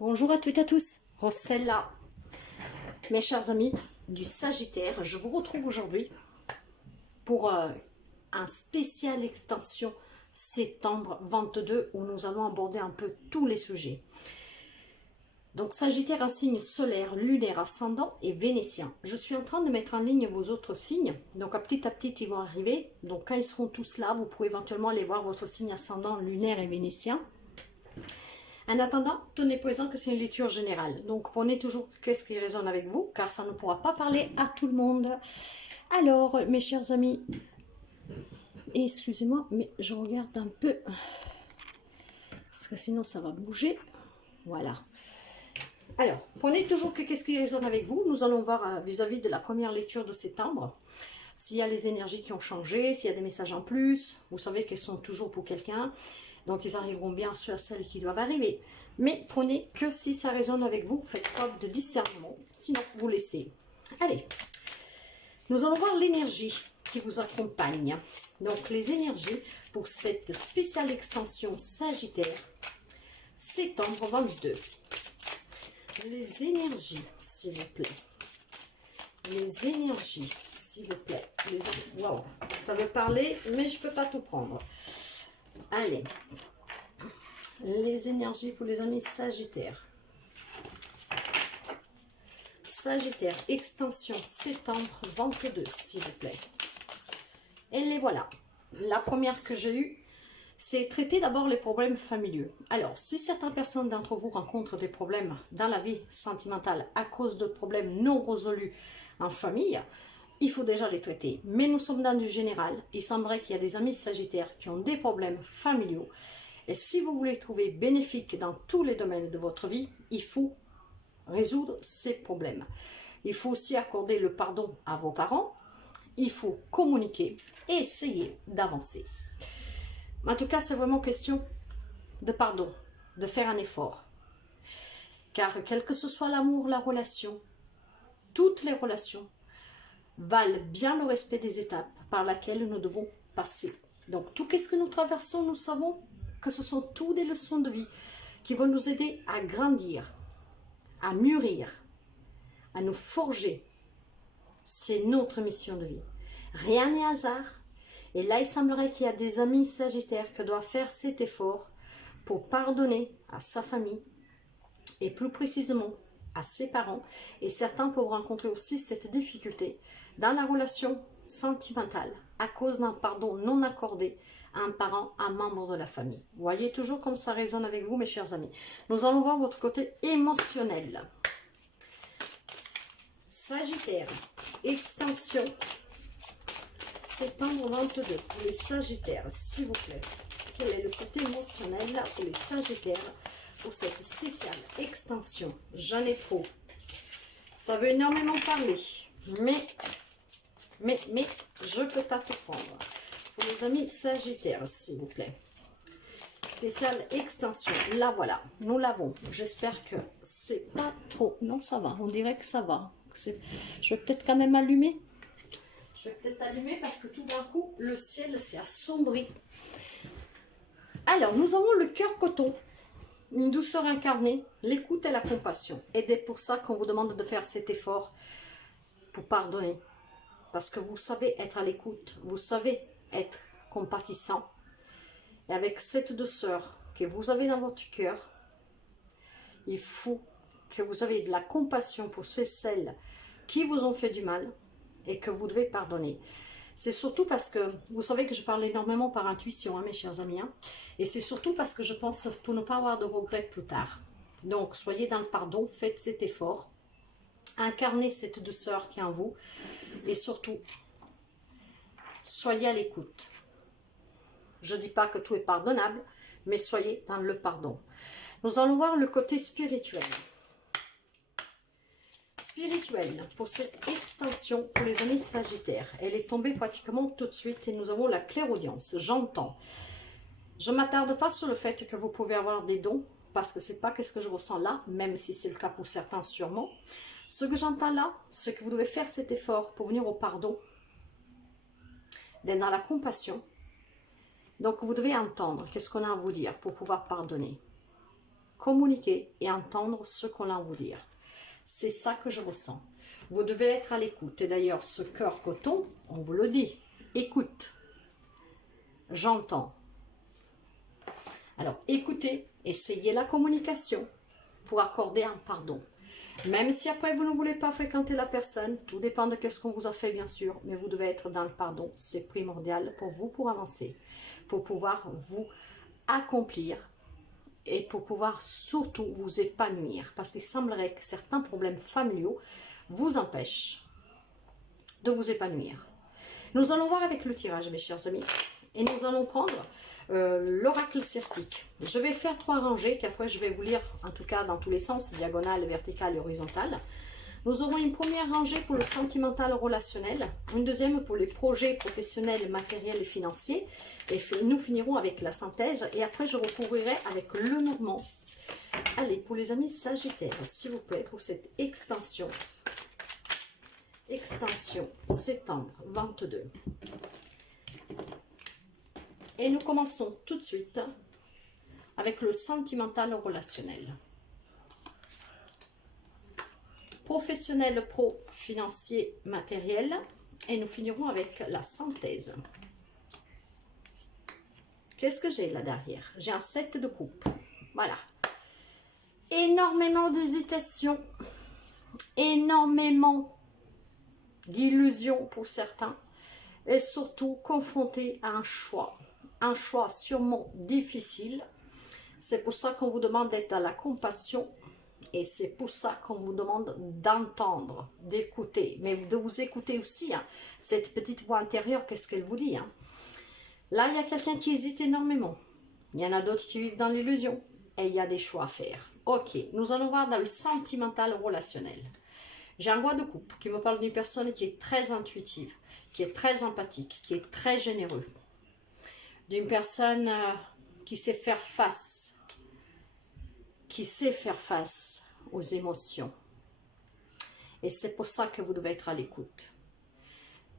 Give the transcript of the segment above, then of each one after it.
Bonjour à toutes et à tous, Rossella. Mes chers amis du Sagittaire, je vous retrouve aujourd'hui pour un spécial extension septembre 22 où nous allons aborder un peu tous les sujets. Donc Sagittaire, un signe solaire, lunaire, ascendant et vénitien. Je suis en train de mettre en ligne vos autres signes, donc à petit ils vont arriver. Donc quand ils seront tous là, vous pouvez éventuellement aller voir votre signe ascendant, lunaire et vénitien. En attendant, tenez présent que c'est une lecture générale. Donc prenez toujours qu'est-ce qui résonne avec vous, car ça ne pourra pas parler à tout le monde. Alors, mes chers amis, excusez-moi, mais je regarde un peu, parce que sinon ça va bouger. Voilà. Alors, prenez toujours qu'est-ce qui résonne avec vous. Nous allons voir vis-à-vis de la première lecture de septembre, s'il y a les énergies qui ont changé, s'il y a des messages en plus. Vous savez qu'elles sont toujours pour quelqu'un. Donc, ils arriveront bien sûr à celles qui doivent arriver. Mais prenez que si ça résonne avec vous, faites preuve de discernement. Sinon, vous laissez. Allez, nous allons voir l'énergie qui vous accompagne. Donc, les énergies pour cette spéciale extension Sagittaire, septembre 22. Les énergies, s'il vous plaît. Les énergies, s'il vous plaît. Wow, ça veut parler, mais je ne peux pas tout prendre. Allez, les énergies pour les amis Sagittaires. Sagittaire, extension septembre 22, s'il vous plaît. Et les voilà. La première que j'ai eue, c'est traiter d'abord les problèmes familiaux. Alors, si certaines personnes d'entre vous rencontrent des problèmes dans la vie sentimentale à cause de problèmes non résolus en famille, il faut déjà les traiter. Mais nous sommes dans du général. Il semblerait qu'il y a des amis Sagittaires qui ont des problèmes familiaux. Et si vous voulez trouver bénéfique dans tous les domaines de votre vie, il faut résoudre ces problèmes. Il faut aussi accorder le pardon à vos parents. Il faut communiquer et essayer d'avancer. En tout cas, c'est vraiment question de pardon, de faire un effort. Car quel que ce soit l'amour, la relation, toutes les relations valent bien le respect des étapes par lesquelles nous devons passer. Donc, tout ce que nous traversons, nous savons que ce sont toutes des leçons de vie qui vont nous aider à grandir, à mûrir, à nous forger. C'est notre mission de vie. Rien n'est hasard. Et là, il semblerait qu'il y a des amis Sagittaires qui doivent faire cet effort pour pardonner à sa famille et plus précisément à ses parents. Et certains peuvent rencontrer aussi cette difficulté dans la relation sentimentale à cause d'un pardon non accordé à un parent, à un membre de la famille. Vous voyez toujours comme ça résonne avec vous, mes chers amis. Nous allons voir votre côté émotionnel. Sagittaire, extension septembre 22 pour les Sagittaires, s'il vous plaît. Quel est le côté émotionnel pour les Sagittaires pour cette spéciale extension? J'en ai trop. Ça veut énormément parler, mais je ne peux pas tout prendre. Pour les amis Sagittaires, s'il vous plaît. Spéciale extension. Là, voilà. Nous l'avons. J'espère que c'est pas trop. Non, ça va. On dirait que ça va. Je vais peut-être quand même allumer. Je vais peut-être allumer parce que tout d'un coup, le ciel s'est assombri. Alors, nous avons le cœur coton, une douceur incarnée, l'écoute et la compassion. Et c'est pour ça qu'on vous demande de faire cet effort pour pardonner. Parce que vous savez être à l'écoute, vous savez être compatissant. Et avec cette douceur que vous avez dans votre cœur, il faut que vous ayez de la compassion pour ceux et celles qui vous ont fait du mal et que vous devez pardonner. C'est surtout parce que, vous savez que je parle énormément par intuition, hein, mes chers amis, hein, et c'est surtout parce que je pense pour ne pas avoir de regrets plus tard. Donc, soyez dans le pardon, faites cet effort, incarnez cette douceur qui est en vous, et surtout, soyez à l'écoute. Je ne dis pas que tout est pardonnable, mais soyez dans le pardon. Nous allons voir le côté spirituel. Spirituelle pour cette extension pour les amis Sagittaires. Elle est tombée pratiquement tout de suite et nous avons la clairaudience. J'entends. Je ne m'attarde pas sur le fait que vous pouvez avoir des dons parce que c'est pas ce que je ressens là, même si c'est le cas pour certains sûrement. Ce que j'entends là, c'est que vous devez faire cet effort pour venir au pardon, d'être dans la compassion. Donc vous devez entendre qu'est-ce qu'on a à vous dire pour pouvoir pardonner. communiquer et entendre ce qu'on a à vous dire. C'est ça que je ressens. Vous devez être à l'écoute. Et d'ailleurs, ce cœur coton, on vous le dit, écoute, j'entends. Alors, écoutez, essayez la communication pour accorder un pardon. Même si après vous ne voulez pas fréquenter la personne, tout dépend de ce qu'on vous a fait bien sûr, mais vous devez être dans le pardon, c'est primordial pour vous, pour avancer, pour pouvoir vous accomplir et pour pouvoir surtout vous épanouir. Parce qu'il semblerait que certains problèmes familiaux vous empêchent de vous épanouir. Nous allons voir avec le tirage, mes chers amis, et nous allons prendre l'oracle sceptique. Je vais faire 3 rangées qu'après je vais vous lire, en tout cas dans tous les sens, diagonale, verticale et horizontale. Nous aurons une première rangée pour le sentimental relationnel, une deuxième pour les projets professionnels, matériels et financiers, et nous finirons avec la synthèse, et après je recouvrirai avec le normand. Allez, pour les amis sagittaires, s'il vous plaît, pour cette extension septembre 22. Et nous commençons tout de suite avec le sentimental relationnel. Professionnel, pro, financier, matériel. Et nous finirons avec la synthèse. Qu'est-ce que j'ai là derrière? J'ai un 7 de coupe. Voilà. Énormément d'hésitation. Énormément d'illusions pour certains. Et surtout confronté à un choix. Un choix sûrement difficile. C'est pour ça qu'on vous demande d'être dans la compassion. Et c'est pour ça qu'on vous demande d'entendre, d'écouter. Mais de vous écouter aussi. Hein. Cette petite voix intérieure, qu'est-ce qu'elle vous dit hein. Là, il y a quelqu'un qui hésite énormément. Il y en a d'autres qui vivent dans l'illusion. Et il y a des choix à faire. Ok, nous allons voir dans le sentimental relationnel. J'ai un roi de coupe qui me parle d'une personne qui est très intuitive, qui est très empathique, qui est très généreux. D'une personne qui sait faire face aux émotions. Et c'est pour ça que vous devez être à l'écoute.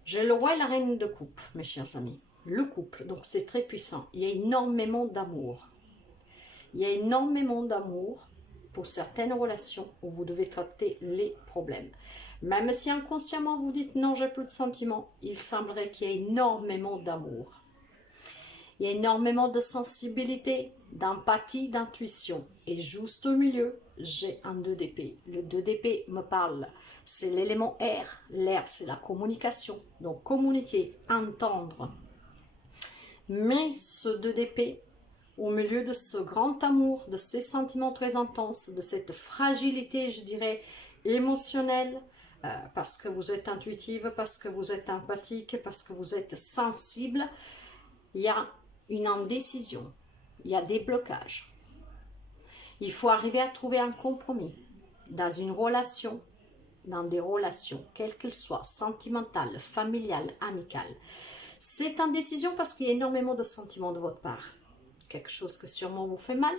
J'ai le roi et la reine de coupe, mes chers amis. Le couple, donc c'est très puissant. Il y a énormément d'amour. Il y a énormément d'amour pour certaines relations où vous devez traiter les problèmes. Même si inconsciemment vous dites non, j'ai plus de sentiments, il semblerait qu'il y ait énormément d'amour. Il y a énormément de sensibilité, d'empathie, d'intuition. Et juste au milieu, j'ai un 2 d'épée. Le 2 d'épée me parle. C'est l'élément air. L'air, c'est la communication. Donc communiquer, entendre. Mais ce 2 d'épée, au milieu de ce grand amour, de ces sentiments très intenses, de cette fragilité, je dirais, émotionnelle, parce que vous êtes intuitive, parce que vous êtes empathique, parce que vous êtes sensible, il y a une indécision, il y a des blocages. Il faut arriver à trouver un compromis dans une relation, dans des relations, quelles qu'elles soient, sentimentales, familiales, amicales. C'est indécision parce qu'il y a énormément de sentiments de votre part. Quelque chose que sûrement vous fait mal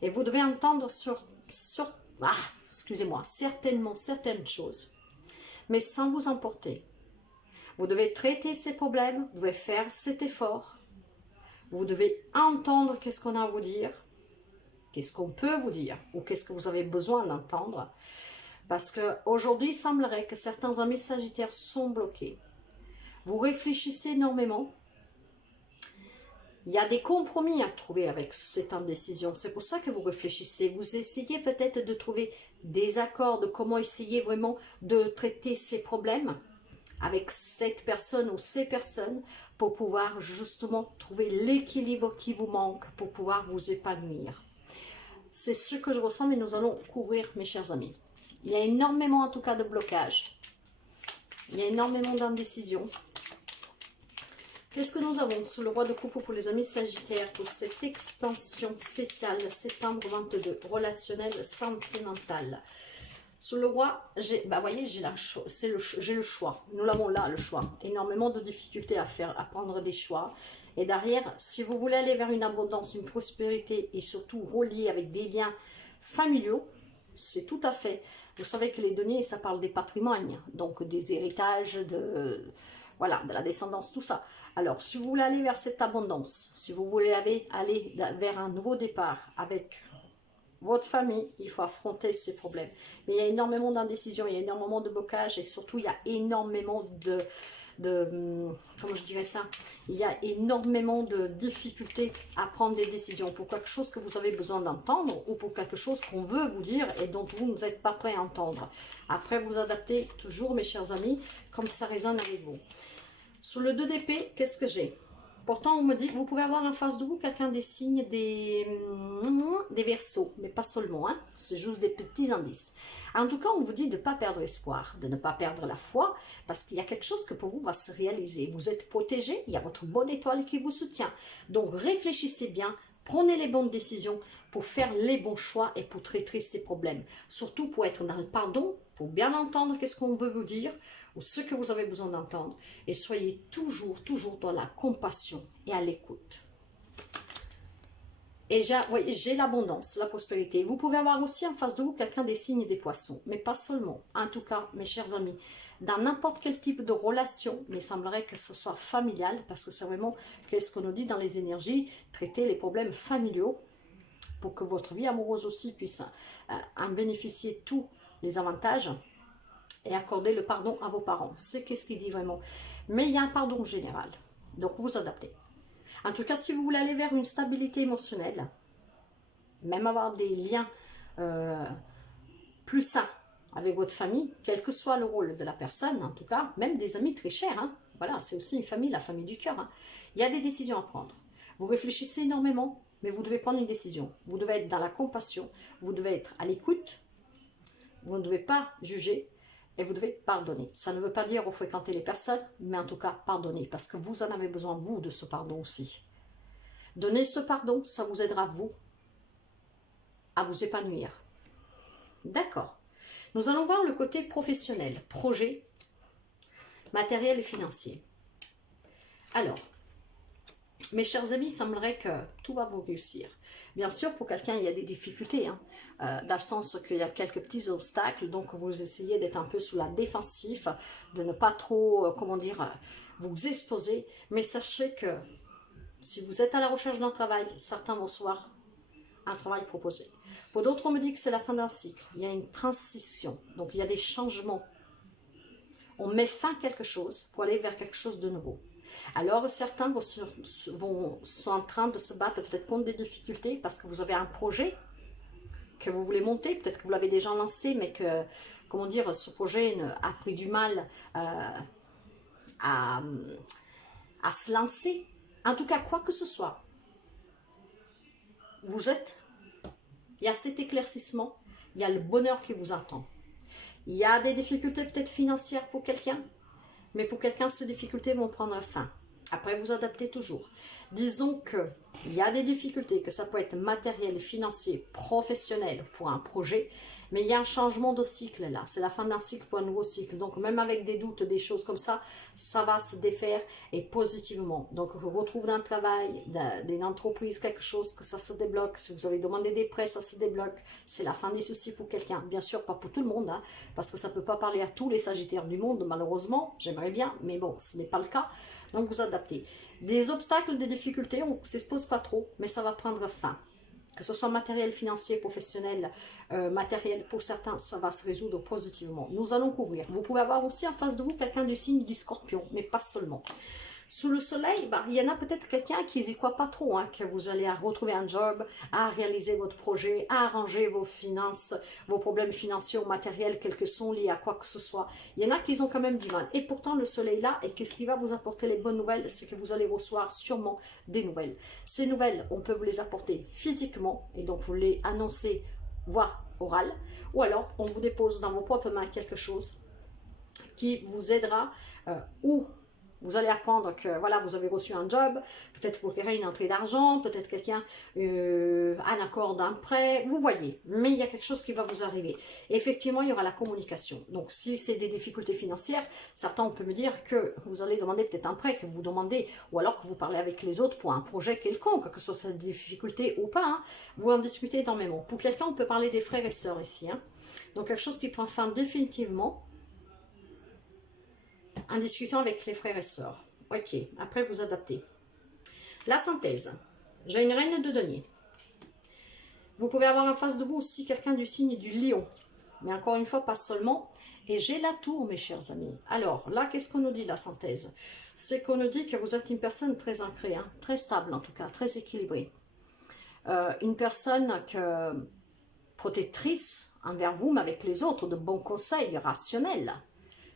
et vous devez entendre certainement certaines choses, mais sans vous emporter. Vous devez traiter ces problèmes, vous devez faire cet effort. Vous devez entendre qu'est-ce qu'on a à vous dire, qu'est-ce qu'on peut vous dire, ou qu'est-ce que vous avez besoin d'entendre. Parce qu'aujourd'hui, il semblerait que certains amis sagittaires sont bloqués. Vous réfléchissez énormément. Il y a des compromis à trouver avec cette indécision. C'est pour ça que vous réfléchissez. Vous essayez peut-être de trouver des accords, de comment essayer vraiment de traiter ces problèmes avec cette personne ou ces personnes pour pouvoir justement trouver l'équilibre qui vous manque pour pouvoir vous épanouir. C'est ce que je ressens, mais nous allons couvrir, mes chers amis. Il y a énormément en tout cas de blocages. Il y a énormément d'indécision. Qu'est-ce que nous avons sous le roi de coupe pour les amis sagittaires pour cette extension spéciale septembre 22, relationnel, sentimental? Sous le roi, voyez, j'ai le choix. Nous l'avons là, le choix. Énormément de difficultés à faire, à prendre des choix. Et derrière, si vous voulez aller vers une abondance, une prospérité et surtout relié avec des liens familiaux, c'est tout à fait. Vous savez que les deniers, ça parle des patrimoines, donc des héritages, de la descendance, tout ça. Alors, si vous voulez aller vers cette abondance, si vous voulez aller vers un nouveau départ avec votre famille, il faut affronter ces problèmes. Mais il y a énormément d'indécision, il y a énormément de blocages et surtout il y a énormément comment je dirais ça, il y a énormément de difficultés à prendre des décisions pour quelque chose que vous avez besoin d'entendre ou pour quelque chose qu'on veut vous dire et dont vous n'êtes pas prêt à entendre. Après, vous adaptez toujours, mes chers amis, comme ça résonne avec vous. Sous le 2 d'épée, qu'est-ce que j'ai? Pourtant, on me dit que vous pouvez avoir en face de vous quelqu'un des signes des Verseaux, mais pas seulement, hein, c'est juste des petits indices. En tout cas, on vous dit de ne pas perdre espoir, de ne pas perdre la foi, parce qu'il y a quelque chose que pour vous va se réaliser. Vous êtes protégé, il y a votre bonne étoile qui vous soutient. Donc, réfléchissez bien, prenez les bonnes décisions pour faire les bons choix et pour traiter ces problèmes. Surtout pour être dans le pardon, pour bien entendre qu'est-ce qu'on veut vous dire, ou ce que vous avez besoin d'entendre. Et soyez toujours, toujours dans la compassion et à l'écoute. Et j'ai l'abondance, la prospérité. Vous pouvez avoir aussi en face de vous quelqu'un des signes des poissons, mais pas seulement. En tout cas, mes chers amis, dans n'importe quel type de relation, mais il semblerait que ce soit familial, parce que c'est vraiment, qu'est-ce qu'on nous dit dans les énergies, traiter les problèmes familiaux, pour que votre vie amoureuse aussi puisse en bénéficier tous les avantages, et accorder le pardon à vos parents. C'est qu'est-ce qu'il dit vraiment. Mais il y a un pardon général. Donc vous adaptez. En tout cas, si vous voulez aller vers une stabilité émotionnelle, même avoir des liens plus sains avec votre famille, quel que soit le rôle de la personne, en tout cas, même des amis très chers, hein, voilà, c'est aussi une famille, la famille du cœur, hein, il y a des décisions à prendre. Vous réfléchissez énormément, mais vous devez prendre une décision. Vous devez être dans la compassion, vous devez être à l'écoute, vous ne devez pas juger, et vous devez pardonner. Ça ne veut pas dire fréquenter les personnes, mais en tout cas pardonner, parce que vous en avez besoin, vous, de ce pardon aussi. Donner ce pardon, ça vous aidera, vous, à vous épanouir. D'accord. Nous allons voir le côté professionnel, projet, matériel et financier. Alors, mes chers amis, il semblerait que tout va vous réussir. Bien sûr, pour quelqu'un, il y a des difficultés, hein, dans le sens qu'il y a quelques petits obstacles, donc vous essayez d'être un peu sous la défensive, de ne pas trop, comment dire, vous exposer. Mais sachez que si vous êtes à la recherche d'un travail, certains vont recevoir un travail proposé. Pour d'autres, on me dit que c'est la fin d'un cycle. Il y a une transition, donc il y a des changements. On met fin à quelque chose pour aller vers quelque chose de nouveau. Alors certains sont en train de se battre peut-être contre des difficultés parce que vous avez un projet que vous voulez monter, peut-être que vous l'avez déjà lancé, mais que, comment dire, ce projet a pris du mal à se lancer. En tout cas, quoi que ce soit, il y a cet éclaircissement, il y a le bonheur qui vous attend. Il y a des difficultés peut-être financières pour quelqu'un, mais pour quelqu'un, ces difficultés vont prendre fin. Après, vous adaptez toujours. Disons qu'il y a des difficultés, que ça peut être matériel, financier, professionnel pour un projet, mais il y a un changement de cycle là. C'est la fin d'un cycle pour un nouveau cycle. Donc, même avec des doutes, des choses comme ça, ça va se défaire et positivement. Donc, vous retrouvez un travail, d'une entreprise, quelque chose, que ça se débloque. Si vous avez demandé des prêts, ça se débloque. C'est la fin des soucis pour quelqu'un. Bien sûr, pas pour tout le monde, hein, parce que ça ne peut pas parler à tous les sagittaires du monde, malheureusement. J'aimerais bien, mais bon, ce n'est pas le cas. Donc, vous adaptez. Des obstacles, des difficultés, on ne s'expose pas trop, mais ça va prendre fin. Que ce soit matériel, financier, professionnel, matériel, pour certains, ça va se résoudre positivement. Nous allons couvrir. Vous pouvez avoir aussi en face de vous quelqu'un du signe du Scorpion, mais pas seulement. Sous le soleil, il y en a peut-être quelqu'un qui n'y croit pas trop, hein, que vous allez retrouver un job, à réaliser votre projet, à arranger vos finances, vos problèmes financiers ou matériels, quels que sont liés à quoi que ce soit. Il y en a qui ont quand même du mal. Et pourtant, le soleil là, et qu'est-ce qui va vous apporter les bonnes nouvelles, c'est que vous allez recevoir sûrement des nouvelles. Ces nouvelles, on peut vous les apporter physiquement, et donc vous les annoncer voix orale, ou alors on vous dépose dans vos propres mains quelque chose qui vous aidera, ou vous allez apprendre que voilà, vous avez reçu un job, peut-être pour créer une entrée d'argent, peut-être quelqu'un un accord d'un prêt, vous voyez, mais il y a quelque chose qui va vous arriver. Et effectivement, il y aura la communication. Donc, si c'est des difficultés financières, certains, on peut me dire que vous allez demander peut-être un prêt, que vous demandez, ou alors que vous parlez avec les autres pour un projet quelconque, que ce soit cette difficulté ou pas, hein, vous en discutez énormément. Pour quelqu'un, on peut parler des frères et sœurs ici. Hein. Donc, quelque chose qui prend fin définitivement, en discutant avec les frères et sœurs. Ok, après vous adaptez. La synthèse. J'ai une reine de denier. Vous pouvez avoir en face de vous aussi quelqu'un du signe du lion. Mais encore une fois, pas seulement. Et j'ai la tour, mes chers amis. Alors, là, qu'est-ce qu'on nous dit, la synthèse? C'est qu'on nous dit que vous êtes une personne très ancrée, hein, très stable en tout cas, très équilibrée. Une personne protectrice envers vous, mais avec les autres, de bons conseils, rationnels.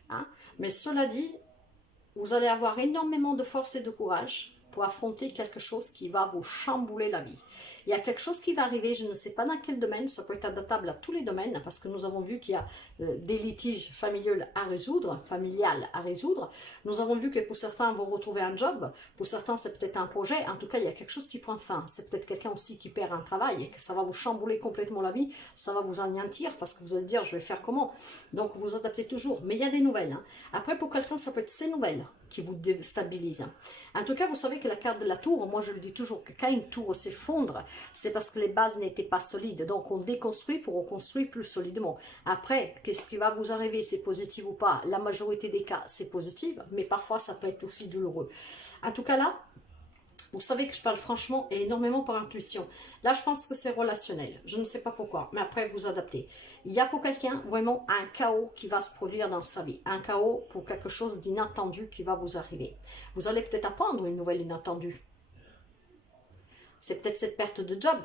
Hein. Mais cela dit, vous allez avoir énormément de force et de courage pour affronter quelque chose qui va vous chambouler la vie. Il y a quelque chose qui va arriver, je ne sais pas dans quel domaine, ça peut être adaptable à tous les domaines, parce que nous avons vu qu'il y a des litiges familiaux à résoudre, familial à résoudre. Nous avons vu que pour certains vont retrouver un job, pour certains c'est peut-être un projet, en tout cas il y a quelque chose qui prend fin. C'est peut-être quelqu'un aussi qui perd un travail et que ça va vous chambouler complètement la vie, ça va vous anéantir parce que vous allez dire je vais faire comment. Donc vous adaptez toujours, mais il y a des nouvelles. Hein. Après pour quelqu'un ça peut être ces nouvelles qui vous déstabilise. En tout cas, vous savez que la carte de la tour, moi je le dis toujours, que quand une tour s'effondre, c'est parce que les bases n'étaient pas solides. Donc on déconstruit pour reconstruire plus solidement. Après, qu'est-ce qui va vous arriver, c'est positif ou pas? La majorité des cas, c'est positif, mais parfois ça peut être aussi douloureux. En tout cas là, vous savez que je parle franchement et énormément par intuition. Là, je pense que c'est relationnel. Je ne sais pas pourquoi, mais après, vous adaptez. Il y a pour quelqu'un vraiment un chaos qui va se produire dans sa vie. Un chaos pour quelque chose d'inattendu qui va vous arriver. Vous allez peut-être apprendre une nouvelle inattendue. C'est peut-être cette perte de job.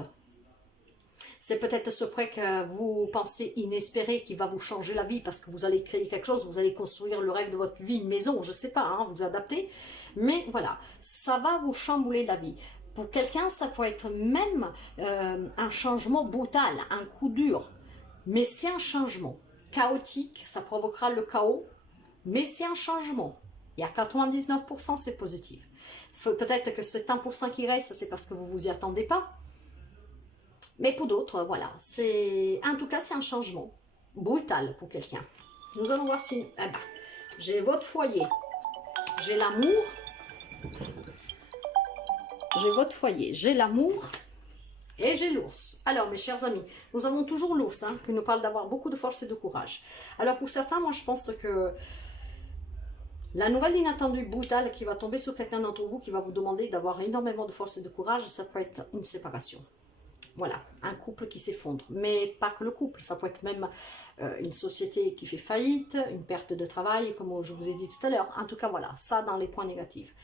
C'est peut-être ce prêt que vous pensez inespéré qui va vous changer la vie parce que vous allez créer quelque chose, vous allez construire le rêve de votre vie, une maison, je ne sais pas, hein, vous adaptez. Mais voilà, ça va vous chambouler la vie. Pour quelqu'un, ça peut être même un changement brutal, un coup dur. Mais c'est un changement chaotique, ça provoquera le chaos, mais c'est un changement. Il y a 99%, c'est positif. Peut-être que ce 1% qui reste, c'est parce que vous ne vous y attendez pas. Mais pour d'autres, voilà, en tout cas, c'est un changement brutal pour quelqu'un. Nous allons voir si... Eh ben, j'ai votre foyer, j'ai l'amour, j'ai votre foyer, j'ai l'amour et j'ai l'ours. Alors, mes chers amis, nous avons toujours l'ours, hein, qui nous parle d'avoir beaucoup de force et de courage. Alors, pour certains, moi, je pense que la nouvelle inattendue brutale qui va tomber sur quelqu'un d'entre vous, qui va vous demander d'avoir énormément de force et de courage, ça peut être une séparation. Voilà, un couple qui s'effondre. Mais pas que le couple, ça peut être même une société qui fait faillite, une perte de travail, comme je vous ai dit tout à l'heure. En tout cas, voilà, ça dans les points négatifs.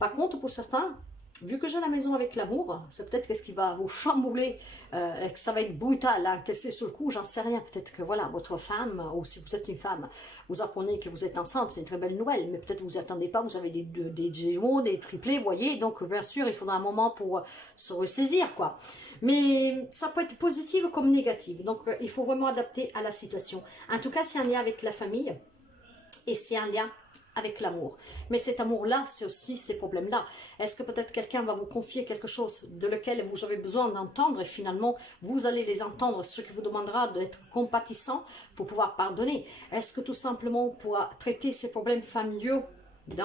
Par contre, pour certains, vu que j'ai la maison avec l'amour, c'est peut-être qu'est-ce qui va vous chambouler, et que ça va être brutal, hein, que c'est sur le coup, j'en sais rien. Peut-être que voilà, votre femme, ou si vous êtes une femme, vous apprenez que vous êtes enceinte, c'est une très belle nouvelle, mais peut-être vous n'y attendez pas, vous avez des jumeaux, des triplés, vous voyez, donc bien sûr, il faudra un moment pour se ressaisir, quoi. Mais ça peut être positif comme négatif, donc il faut vraiment adapter à la situation. En tout cas, c'est un lien avec la famille, et c'est un lien avec l'amour. Mais cet amour-là, c'est aussi ces problèmes-là. Est-ce que peut-être quelqu'un va vous confier quelque chose de lequel vous avez besoin d'entendre et finalement, vous allez les entendre, ce qui vous demandera d'être compatissant pour pouvoir pardonner? Est-ce que tout simplement, pour traiter ces problèmes familiaux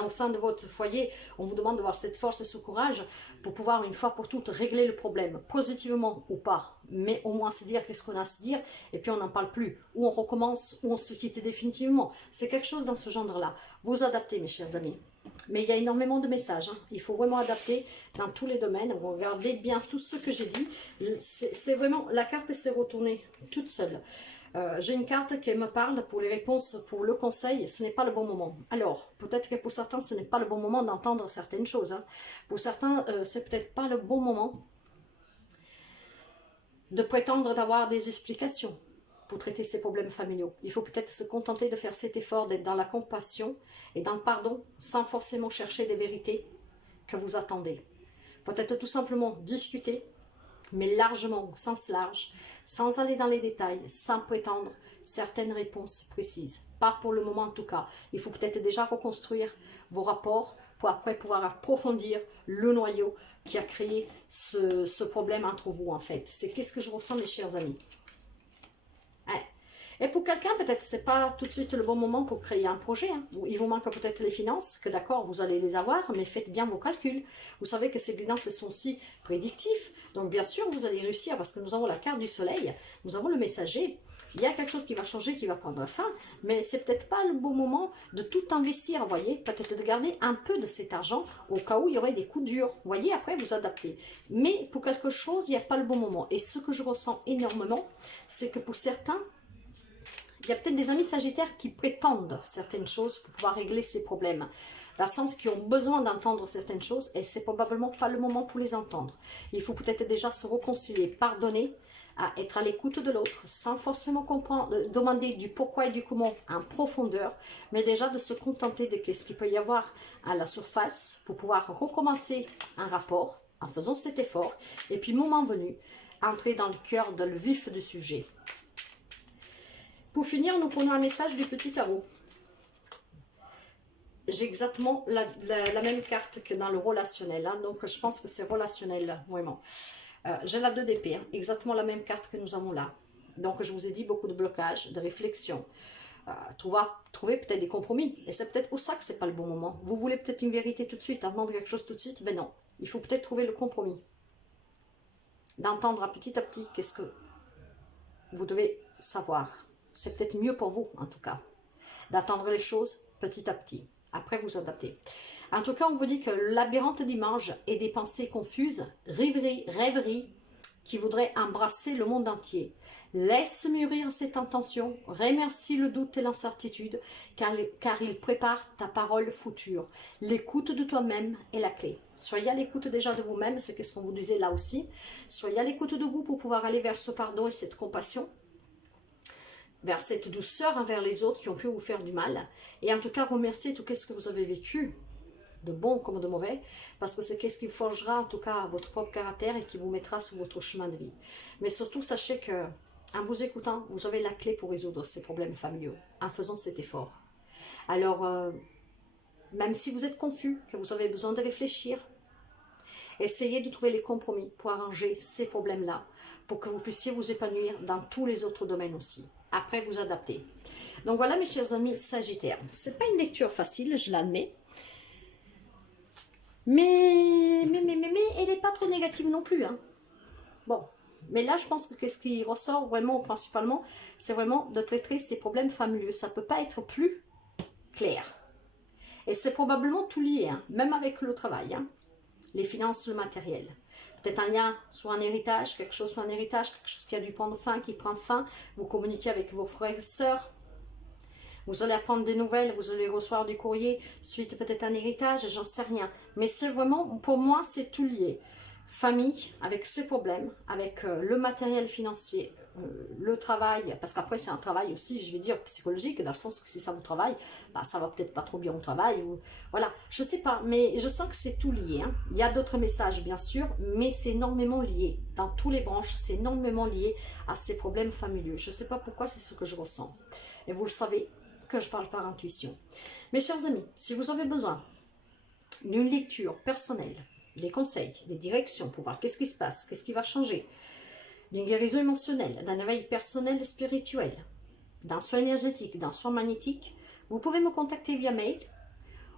au sein de votre foyer, on vous demande d'avoir cette force et ce courage pour pouvoir une fois pour toutes régler le problème, positivement ou pas, mais au moins se dire qu'est-ce qu'on a à se dire, et puis on n'en parle plus, ou on recommence, ou on se quitte définitivement. C'est quelque chose dans ce genre-là. Vous adaptez, mes chers amis. Mais il y a énormément de messages, hein. Il faut vraiment adapter dans tous les domaines. Regardez bien tout ce que j'ai dit. C'est vraiment, la carte s'est retournée toute seule. J'ai une carte qui me parle pour les réponses, pour le conseil, ce n'est pas le bon moment. Alors, peut-être que pour certains, ce n'est pas le bon moment d'entendre certaines choses. Hein. Pour certains, c'est peut-être pas le bon moment de prétendre d'avoir des explications pour traiter ces problèmes familiaux. Il faut peut-être se contenter de faire cet effort, d'être dans la compassion et dans le pardon, sans forcément chercher des vérités que vous attendez. Peut-être tout simplement discuter, mais largement, au sens large, sans aller dans les détails, sans prétendre certaines réponses précises. Pas pour le moment en tout cas. Il faut peut-être déjà reconstruire vos rapports pour après pouvoir approfondir le noyau qui a créé ce problème entre vous en fait. C'est qu'est-ce que je ressens, mes chers amis. Ouais. Et pour quelqu'un, peut-être c'est pas tout de suite le bon moment pour créer un projet. Hein. Il vous manque peut-être les finances, que d'accord, vous allez les avoir, mais faites bien vos calculs. Vous savez que ces finances sont aussi prédictifs. Donc bien sûr, vous allez réussir parce que nous avons la carte du soleil, nous avons le messager. Il y a quelque chose qui va changer, qui va prendre fin, mais c'est peut-être pas le bon moment de tout investir, vous voyez. Peut-être de garder un peu de cet argent au cas où il y aurait des coups durs. Vous voyez, après vous adaptez. Mais pour quelque chose, il n'y a pas le bon moment. Et ce que je ressens énormément, c'est que pour certains, il y a peut-être des amis sagittaires qui prétendent certaines choses pour pouvoir régler ces problèmes. Dans le sens qu'ils ont besoin d'entendre certaines choses et c'est probablement pas le moment pour les entendre. Il faut peut-être déjà se réconcilier, pardonner, à être à l'écoute de l'autre, sans forcément comprendre, demander du pourquoi et du comment en profondeur, mais déjà de se contenter de ce qu'il peut y avoir à la surface pour pouvoir recommencer un rapport en faisant cet effort, et puis moment venu, entrer dans le cœur, dans le vif du sujet. Pour finir, nous prenons un message du petit tarot. J'ai exactement la même carte que dans le relationnel, hein, donc je pense que c'est relationnel, vraiment. J'ai la 2 d'épée, hein, exactement la même carte que nous avons là. Donc je vous ai dit beaucoup de blocages, de réflexion. Trouver peut-être des compromis. Et c'est peut-être pour ça que ce n'est pas le bon moment. Vous voulez peut-être une vérité tout de suite, entendre quelque chose tout de suite, ben non. Il faut peut-être trouver le compromis. D'entendre à petit qu'est-ce que vous devez savoir. C'est peut-être mieux pour vous, en tout cas. D'attendre les choses petit à petit. Après, vous adaptez. En tout cas, on vous dit que le labyrinthe d'images et des pensées confuses, rêveries qui voudraient embrasser le monde entier. Laisse mûrir cette intention, remercie le doute et l'incertitude, car il prépare ta parole future. L'écoute de toi-même est la clé. Soyez à l'écoute déjà de vous-même, c'est ce qu'on vous disait là aussi. Soyez à l'écoute de vous pour pouvoir aller vers ce pardon et cette compassion, vers cette douceur envers les autres qui ont pu vous faire du mal. Et en tout cas, remerciez tout ce que vous avez vécu, de bon comme de mauvais, parce que c'est ce qui forgera en tout cas votre propre caractère et qui vous mettra sur votre chemin de vie. Mais surtout, sachez que en vous écoutant, vous avez la clé pour résoudre ces problèmes familiaux, en faisant cet effort. Alors, même si vous êtes confus, que vous avez besoin de réfléchir, essayez de trouver les compromis pour arranger ces problèmes-là, pour que vous puissiez vous épanouir dans tous les autres domaines aussi. Après, vous adaptez. Donc voilà, mes chers amis sagittaires. Ce n'est pas une lecture facile, je l'admets. Mais elle n'est pas trop négative non plus. Hein. Bon, mais là, je pense que ce qui ressort vraiment, principalement, c'est vraiment de traiter ces problèmes familiaux. Ça ne peut pas être plus clair. Et c'est probablement tout lié, hein, même avec le travail. Hein. Les finances, le matériel. Peut-être un lien sur un héritage, quelque chose sur un héritage, quelque chose qui a dû prendre fin, qui prend fin. Vous communiquez avec vos frères et sœurs. Vous allez apprendre des nouvelles, vous allez recevoir du courrier, suite peut-être un héritage, j'en sais rien. Mais c'est vraiment, pour moi, c'est tout lié. Famille, avec ses problèmes, avec le matériel financier, le travail, parce qu'après c'est un travail aussi, je vais dire, psychologique, dans le sens que si ça vous travaille, bah, ça va peut-être pas trop bien au travail. Ou, voilà, je sais pas, mais je sens que c'est tout lié. Hein. Il y a d'autres messages, bien sûr, mais c'est énormément lié. Dans tous les branches, c'est énormément lié à ces problèmes familiaux. Je sais pas pourquoi, c'est ce que je ressens. Et vous le savez, que je parle par intuition. Mes chers amis, si vous avez besoin d'une lecture personnelle, des conseils, des directions pour voir qu'est-ce qui se passe, qu'est-ce qui va changer, d'une guérison émotionnelle, d'un éveil personnel et spirituel, d'un soin énergétique, d'un soin magnétique, vous pouvez me contacter via mail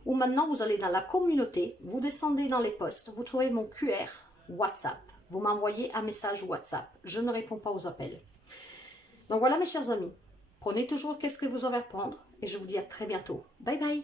ou maintenant vous allez dans la communauté, vous descendez dans les posts, vous trouvez mon QR WhatsApp. Vous m'envoyez un message WhatsApp. Je ne réponds pas aux appels. Donc voilà mes chers amis. Prenez toujours qu'est-ce que vous avez à prendre et je vous dis à très bientôt. Bye bye.